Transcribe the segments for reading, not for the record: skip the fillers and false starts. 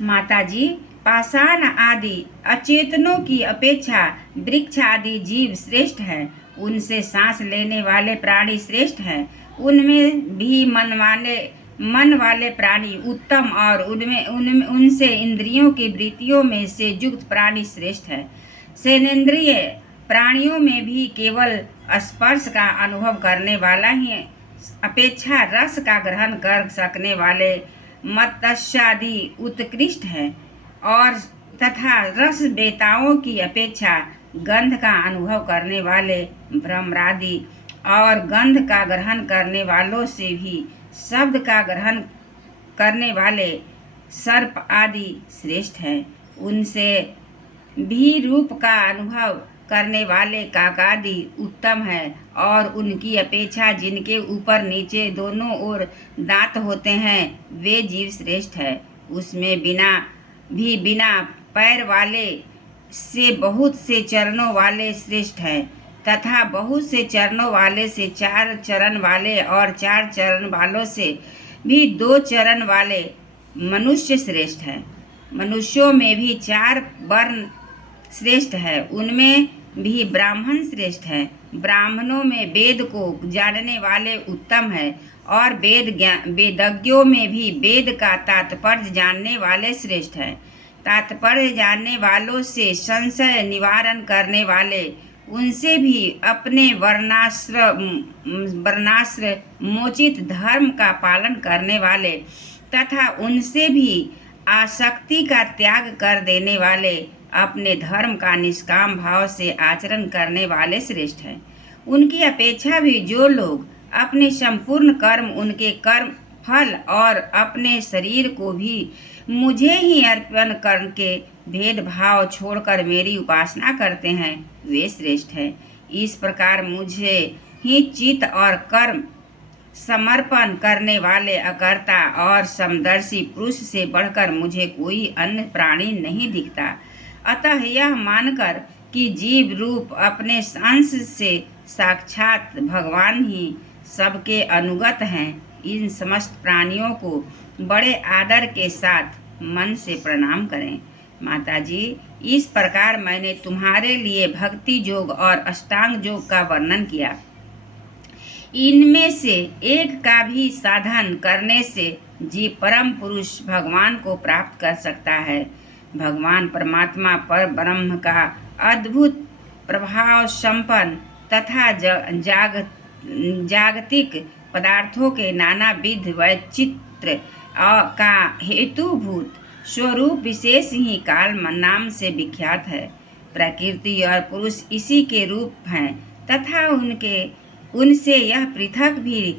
माताजी, पाषाण आदि अचेतनों की अपेक्षा वृक्ष आदि जीव श्रेष्ठ हैं। उनसे सांस लेने वाले प्राणी श्रेष्ठ हैं। उनमें भी मन वाले प्राणी उत्तम और उनमें उनमें उनसे इंद्रियों की वृत्तियों में से युक्त प्राणी श्रेष्ठ है। सेनेन्द्रिय प्राणियों में भी केवल स्पर्श का अनुभव करने वाला ही अपेक्षा रस का ग्रहण कर सकने वाले मत्स्यादि उत्कृष्ट है और तथा रस बेताओं की अपेक्षा गंध का अनुभव करने वाले भ्रमरादि और गंध का ग्रहण करने वालों से भी शब्द का ग्रहण करने वाले सर्प आदि श्रेष्ठ हैं। उनसे भी रूप का अनुभव करने वाले काकादि उत्तम है और उनकी अपेक्षा जिनके ऊपर नीचे दोनों ओर दांत होते हैं वे जीव श्रेष्ठ है। उसमें बिना पैर वाले से बहुत से चरणों वाले श्रेष्ठ हैं तथा बहुत से चरणों वाले से 4 चरण वाले और 4 चरण वालों से भी 2 चरण वाले मनुष्य श्रेष्ठ हैं। मनुष्यों में भी 4 वर्ण श्रेष्ठ है। उनमें भी ब्राह्मण श्रेष्ठ है। ब्राह्मणों में वेद को जानने वाले उत्तम है और वेदज्ञों में भी वेद का तात्पर्य जानने वाले श्रेष्ठ हैं। तात्पर्य जानने वालों से संशय निवारण करने वाले, उनसे भी अपने वर्णाश्र मोचित धर्म का पालन करने वाले तथा उनसे भी आसक्ति का त्याग कर देने वाले, अपने धर्म का निष्काम भाव से आचरण करने वाले श्रेष्ठ हैं। उनकी अपेक्षा भी जो लोग अपने संपूर्ण कर्म, उनके कर्म फल और अपने शरीर को भी मुझे ही अर्पण करके भेदभाव छोड़कर मेरी उपासना करते हैं वे श्रेष्ठ हैं। इस प्रकार मुझे ही चित्त और कर्म समर्पण करने वाले अकर्ता और समदर्शी पुरुष से बढ़कर मुझे कोई अन्य प्राणी नहीं दिखता। अतः यह मानकर कि जीव रूप अपने अंश से साक्षात भगवान ही सबके अनुगत हैं, इन समस्त प्राणियों को बड़े आदर के साथ मन से प्रणाम करें। माताजी, इस प्रकार मैंने तुम्हारे लिए भक्ति योग और अष्टांग योग का वर्णन किया। इनमें से एक का भी साधन करने से जीव परम पुरुष भगवान को प्राप्त कर सकता है। भगवान परमात्मा पर ब्रह्म का अद्भुत प्रभाव संपन्न तथा जागतिक पदार्थों के नानाविध वैचित्र का हेतुभूत स्वरूप विशेष ही काल नाम से विख्यात है। प्रकृति और पुरुष इसी के रूप हैं तथा उनसे यह पृथक भी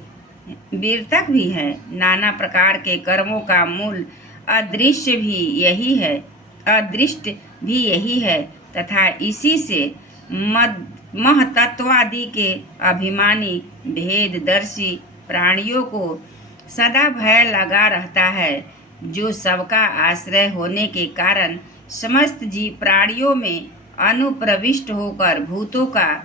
विरतक भी है। नाना प्रकार के कर्मों का मूल अदृष्ट भी यही है तथा इसी से महतत्वादि के अभिमानी भेददर्शी प्राणियों को सदा भय लगा रहता है, जो सबका आश्रय होने के कारण समस्त जीव प्राणियों में अनुप्रविष्ट होकर भूतों का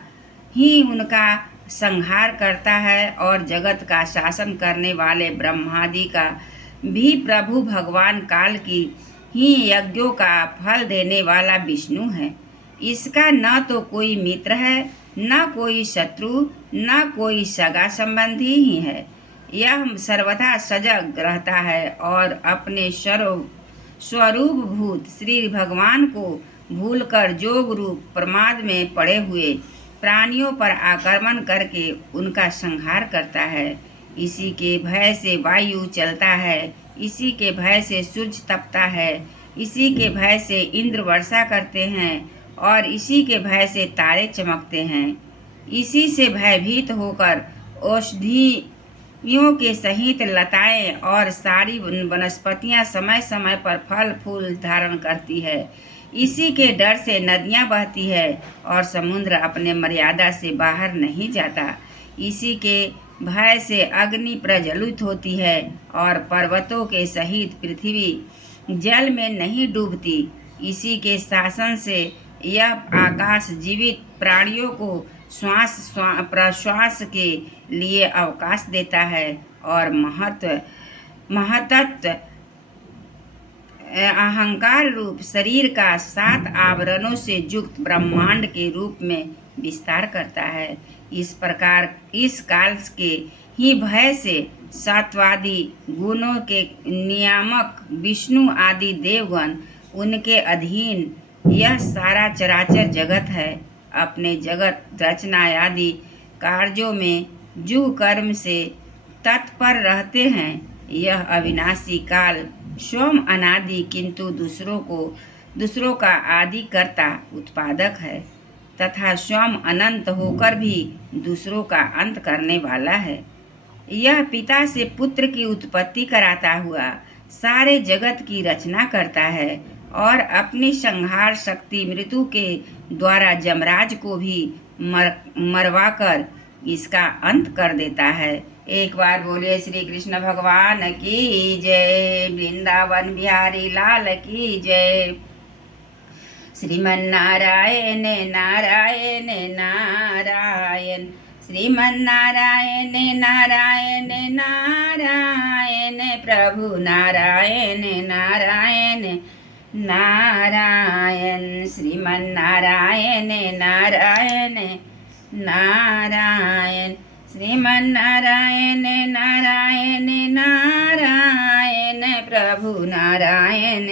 ही उनका संहार करता है और जगत का शासन करने वाले ब्रह्मादि का भी प्रभु भगवान काल की ही यज्ञों का फल देने वाला विष्णु है। इसका न तो कोई मित्र है, न कोई शत्रु, न कोई सगा संबंधी ही है। यह सर्वदा सजग रहता है और अपने स्वरूप भूत श्री भगवान को भूलकर जोग रूप प्रमाद में पड़े हुए प्राणियों पर आक्रमण करके उनका संहार करता है। इसी के भय से वायु चलता है, इसी के भय से सूर्य तपता है, इसी के भय से इंद्र वर्षा करते हैं और इसी के भय से तारे चमकते हैं। इसी से भयभीत होकर औषधियों के सहित लताएं और सारी वनस्पतियां समय समय पर फल फूल धारण करती है। इसी के डर से नदियां बहती है और समुद्र अपने मर्यादा से बाहर नहीं जाता। इसी के भय से अग्नि प्रज्वलित होती है और पर्वतों के सहित पृथ्वी जल में नहीं डूबती। इसी के शासन से यह आकाश जीवित प्राणियों को श्वास प्रश्वास के लिए अवकाश देता है और महतत्व अहंकार रूप शरीर का 7 आवरणों से युक्त ब्रह्मांड के रूप में विस्तार करता है। इस प्रकार इस काल के ही भय से सत्वादि गुणों के नियामक विष्णु आदि देवगण उनके अधीन यह सारा चराचर जगत है। अपने जगत रचना आदि कार्यों में जो कर्म से तत्पर रहते हैं, यह अविनाशी काल स्वयं अनादि किंतु दूसरों का आदि कर्ता उत्पादक है तथा स्वयं अनंत होकर भी दूसरों का अंत करने वाला है। यह पिता से पुत्र की उत्पत्ति कराता हुआ सारे जगत की रचना करता है और अपनी संहार शक्ति मृत्यु के द्वारा यमराज को भी मरवाकर इसका अंत कर देता है। एक बार बोलिए श्री कृष्ण भगवान की जय। वृंदावन बिहारी लाल की जय। श्रीमन्नारायण नारायण नारायण, श्रीमन्नारायण नारायण नारायण, प्रभु नारायण नारायण नारायण, श्रीमन्नारायण नारायण नारायण, श्रीमन्नारायण नारायण नारायण, प्रभु नारायण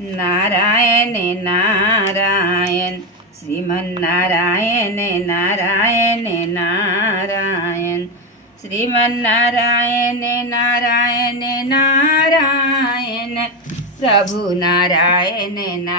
नारायण नारायण, श्रीमन्नारायण नारायण नारायण, श्रीमन्नारायण नारायण नारायण, प्रभु नारायण नारायण।